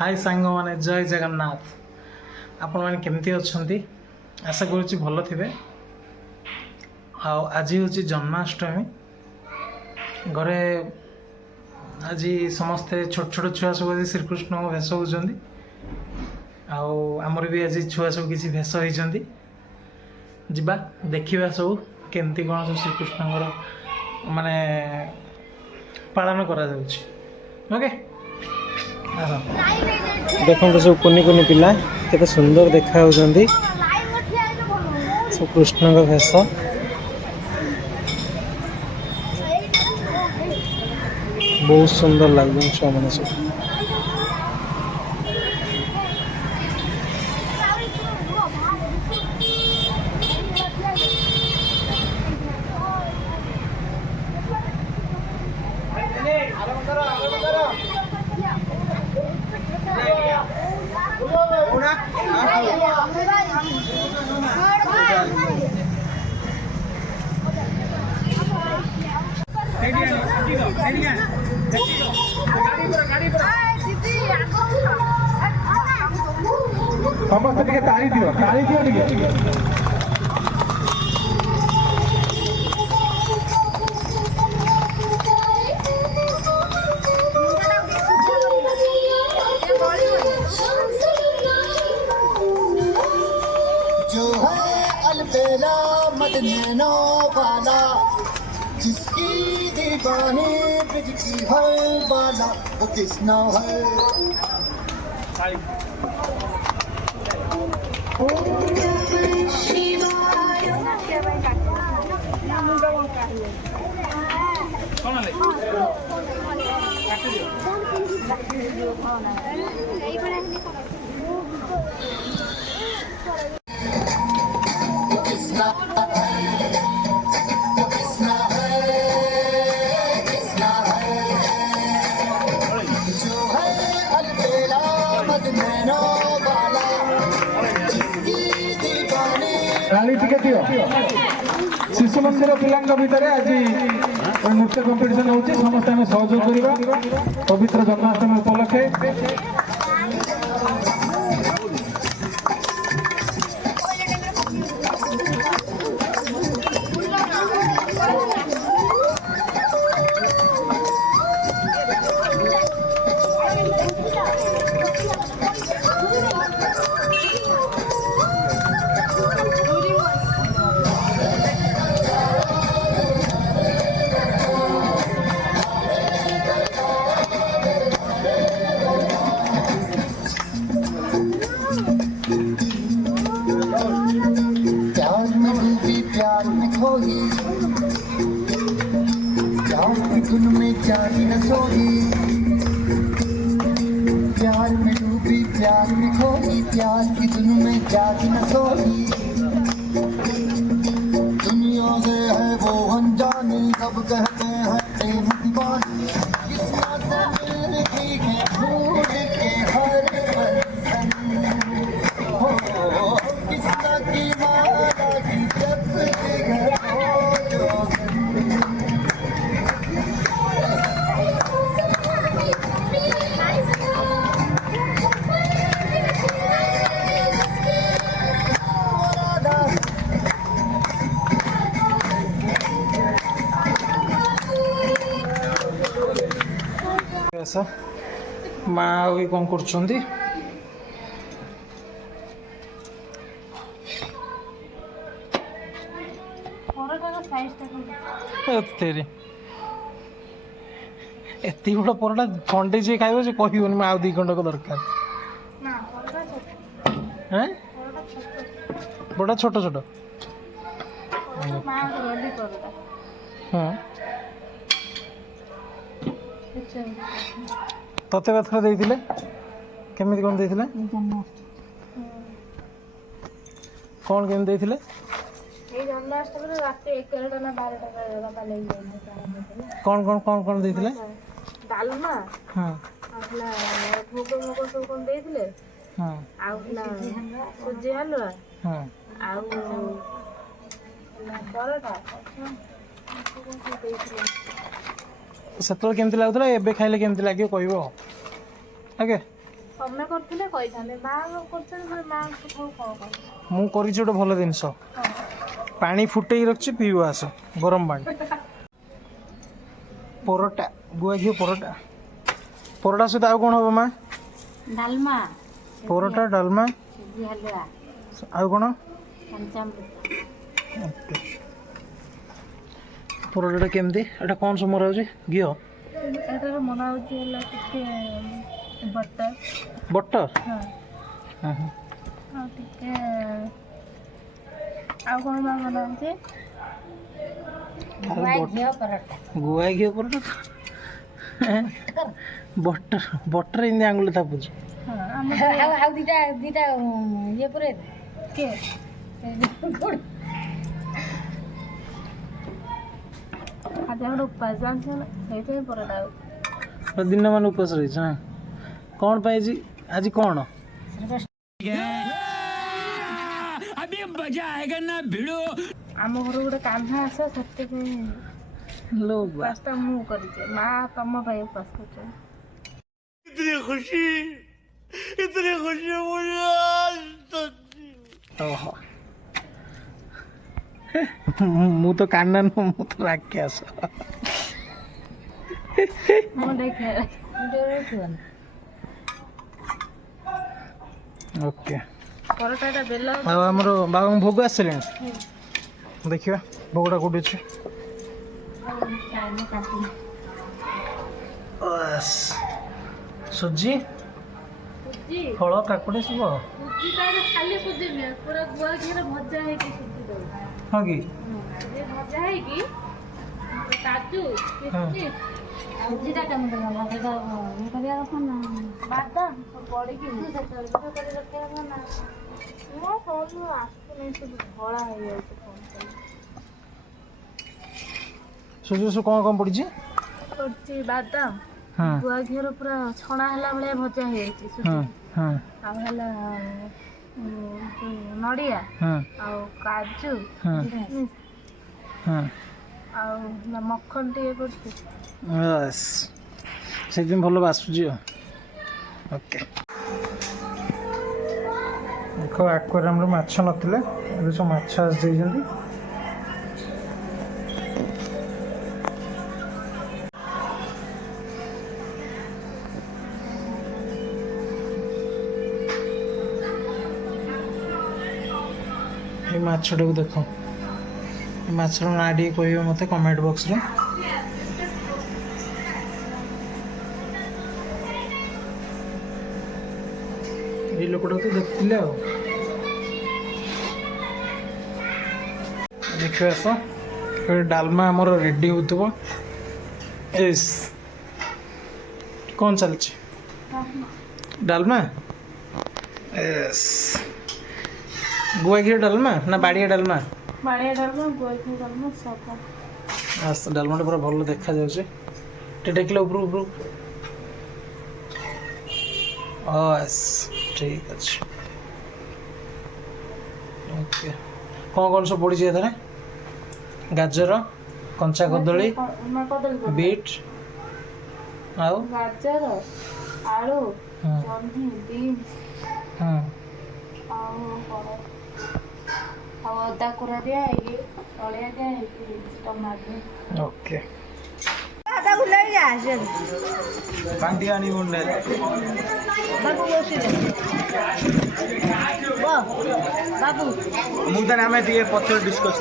हाय सांग माने जय जगन्नाथ आपण मैंने केमती अच्छा आशा करुच्ची भल थे आज हूँ जन्माष्टमी घरे आज समस्ते छोट छोट छुआ सब आज श्रीकृष्ण भेष होती आमर भी आज छुआ सब किसी भेष होती जा देखा सब केमती कौन सब श्रीकृष्ण माने पालन करा ओके देखो तो सब कुनी कुनी पिला केते सुंदर देखा होचंदी सब कृष्ण का भेष बहुत सुंदर लगन छुआ मैंने सब समस्त टिके ताली दियो टिके जो है अलबेला मदनैनो वाला जिसकी दीवानी ब्रिज की हर वाला वो किसना है शिशु मंदिर पिला भितर आज नृत्य कंपिटिशन होची समस्त आम सहयोग करवा पवित्र जन्माष्टमी उपलक्षे धुन में जागी न सोगी प्यार में डूबी प्यार में खोगी प्यार की धुन में जागी न सोगी दुनिया से है वो अनजानी सब कहते हैं प्रेम दीवानी किस्मत मिलती है ढूंढ के हर बंधन हो किस्सा की माला की जब घर ऐसा माँ भी कौन कर एत बड़ा परोटा खंडे जी खाइब से कहन मैं दी खंड को दरकार बड़ा छोट छोट हाँ तते बाथर देइथिले केमिति कोन देइथिले कोन केम देइथिले ए जन्माष्टमी रात 11टा ना 12टा बाबा ले जाए कोन देइथिले डालमा हां अपना भोग मोग सब कोन देइथिले हां आ अपना सुजी हलवा हां आ परोटा कोन देइथिले सेतल केमती लगुला एबे खाइले केमती लागियो कहबो ओके ତମେ କରିଥିଲେ କହିଥାନ୍ତେ, ମା କରୁଥିଲେ ପୁଣି ମାଙ୍କ କଥାକୁ କଣ କହିବ? ମୁଁ କରିଛି ଗୋଟେ ଭଲ ଜିନିଷ, ପାଣି ଫୁଟେଇ ରଖିଛି, ପିଇବ ଆସ ଗରମ ପାଣି। ପରଟା, ଗୁଆ ଘିଅ ପରଟା। ପରଟା ସହିତ ଆଉ କ'ଣ ହବ ମା? ଡାଲମା, ପରଟା, ଡାଲମା, ସୁଜି ହାଲୁଆ, ଆଉ କ'ଣ? ପଞ୍ଚାମୃତ। ଓକେ। ପରଟାଟା କେମିତି? ଏଇଟା କ'ଣ ସବୁ ମରା ହେଉଛି? ଘିଅ, ଏଟାର ମନା ହେଉଛି ହେଲା ଟିକେ ବଟର। ବଟର? ହଁ, ହଁ ହଁ। ଆଉ ଟିକେ ଆଉ କ'ଣ ମା ମନା ହେଉଛି? ଘିଅ ପରଟା। ଗୁଆ ଘିଅ ପରଟା? ବଟର, ବଟର ଏମିତି ଆଙ୍ଗୁଳି ତାପୁଛୁ। ହଁ, ଆଉ ଦିଟା ଇଏ ପରେ କିଏ ଆଜି ଆମର ଉପାସ ଜାଣିଛ ନା, ସେଇଥିପାଇଁ ପରଟା ହେଉଛି। ଦିନ ମାନ ଉପାସ ରହିଛ ନା? କ'ଣ ପାଇଁ ଆଜି? ଆଜି କ'ଣ? ଆମ ଘରୁ ଗୋଟେ କାହ୍ନା ଆସ, ସେଥିପାଇଁ लो ଉପାସଟା ମୁଁ କରିଛି। ମା ତମ ପାଇଁ ଉପାସ କରୁଛନ୍ତି। ଓହୋ। ମୁଁ ତ କାନ୍ନା ନୁହଁ, ମୁଁ ତ ରାକ୍ଷସ। ମୁଁ ଦେଖେ ଓକେ। ପରଟାଟା ବେଲ। ଆଉ ଆମର ବାବାଙ୍କ ଭୋଗ ଆସିଲେଣି, ଦେଖିବା ଭୋଗଟା କୋଉଠି ଅଛି। ସୁଜି, ଫଳ, କାକୁଡ଼ି ସବୁ। ଖାଲି ସୁଜି ନୁହେଁ, ପୁରା ଗୁଆ ଘିଅରେ ଭଜା ହେଇକି ସୁଜି ଦଉଛି। ହଁ କି? ଭଜା ହେଇକି କାଜୁ, କିସମିସ, ସୁଜିଟା କେମିତି ହବ? ସେଟା ଇଏ କରିବା କଥା ନା, ବାଦାମ ସବୁ ପଡ଼ିକି କରି ରଖିବା କଥା ନା। ମୋ ଫୋନ୍ ଆସୁନି, ସବୁ ଧଳା ହେଇଯାଉଛି ଫୋନ୍। ସୁଜି ସବୁ କ'ଣ ପଡ଼ିଛି? ପଡ଼ିଛି ବାଦାମ, ହଁ ଗୁଆ ଘିଅର ପୁରା ଛଣା ହେଲା ଭଳିଆ ଭଜା ହେଇଯାଇଛି ସୁଜି। ହଁ ହଁ ଆଉ ହେଲା ନଡ଼ିଆ, ହଁ ଆଉ କାଜୁ, ହଁ କିସମିସ, ହଁ। ଆଉ ମଖନ ଟିକେ ପଡ଼ିଛି। ବାସ୍, ସେଇଥିପାଇଁ ଭଲ ବାସୁଛି ଆଉ। ଓକେ। ଦେଖ, ଆକ୍ୱାରିୟମରେ ମାଛ ନଥିଲେ, ଏବେ ସବୁ ମାଛ ଆସିଯାଇଛନ୍ତି। এই ମାଛଟାକୁ ଦେଖ, ଏ ମାଛର ନାଁ ଟିକେ କହିବେ ମୋତେ କମେଣ୍ଟ ବକ୍ସରେ। ଏଇ ଲୋକଟାକୁ ତ ଦେଖିଥିଲେ ଆଉ। ଦେଖିବା ଆସ, ଏବେ ଡାଲମା ଆମର ରେଡ଼ି ହେଉଥିବ। ଏସ୍, କ'ଣ ଚାଲିଛି? ଡାଲମା। ଏସ୍, ଗୁଆ ଘିଅ ଡାଲମା ନା ବାଡ଼ିଆ ଡାଲମା? ବାଡ଼ିଆ ଡାଲମା, ଗୁଆ ଘିଅ ଡାଲମା, ସାଧା। ଆସ, ଡାଲମାଟା ପୁରା ଭଲ ଦେଖାଯାଉଛି। ଟିକେ ଟେକିଲେ ଉପରୁ ଉପରୁ। ଆସ୍, ଠିକ୍ ଅଛି। ଓକେ। କ'ଣ ସବୁ ପଡ଼ିଛି ଏଥିରେ? ଗାଜର, କଞ୍ଚା କଦଳୀ, ବିଟ୍, ଆଉ ଗାଜର, ଆଳୁ, ହଁ ଜହ୍ନି, ବିନ୍ସ, ହଁ ଆଉ ଅଦା କୋରା ଦିଆ ହେଇକି, ନଡ଼ିଆ ଦିଆ ହେଇକି, ଟମାଟୋ। ଓକେ। ପାଣ୍ଠି ଆଣି ମୁଣ୍ଡେ ବାବୁ ମୁଁ ତ ଆମେ ଟିକେ ପଛରେ ଡିସ୍କସ୍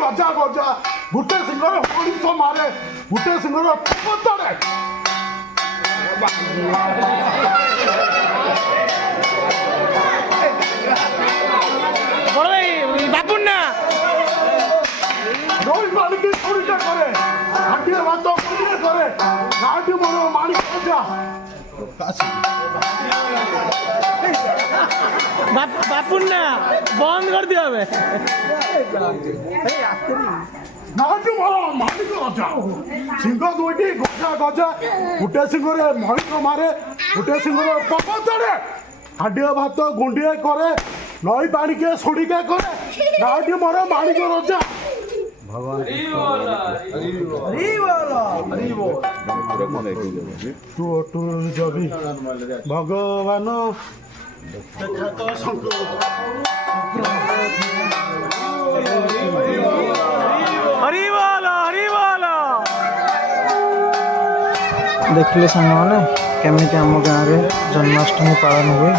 ଗଜା ଗଜା ଗୋଟେ ସିଂହର ମଣିଷ ମାରେ ଗୋଟେ ସିଂହର ପତରେ বড় ভাই বাপুন না নই মালিকে ছুরিটা করে হাঁটিয়ে ভাত গুঁড়িয়ে করে গাঁটি বড় মালিক গজা বাপুন না বন্ধ করে দিতে হবে গাঁটি বড় মালিক গজা সিংহ দুইটি গজা গজা ଗୋଟେ ସିଂହରେ ମଣିଷ ମାରେ ଗୋଟେ ସିଂହର ପତରେ ହାଣ୍ଡିଆ ଭାତ ଗୁଣ୍ଡିଏ କରେ ନଈ ପାଣିକେ ସୁଡ଼ିକେ କରେ ଗାଁଟି ମୋର ମାଣିକ ରଜା ତୁ ଅଟୁ ଜଗି ଭଗବାନ ଦେଖା ତ ଶଙ୍କୁ ହରି ବୋଲ ହରି ବୋଲ। ଦେଖିଲେ ସାଙ୍ଗମାନେ କେମିତି ଆମ ଗାଁରେ ଜନ୍ମାଷ୍ଟମୀ ପାଳନ ହୁଏ।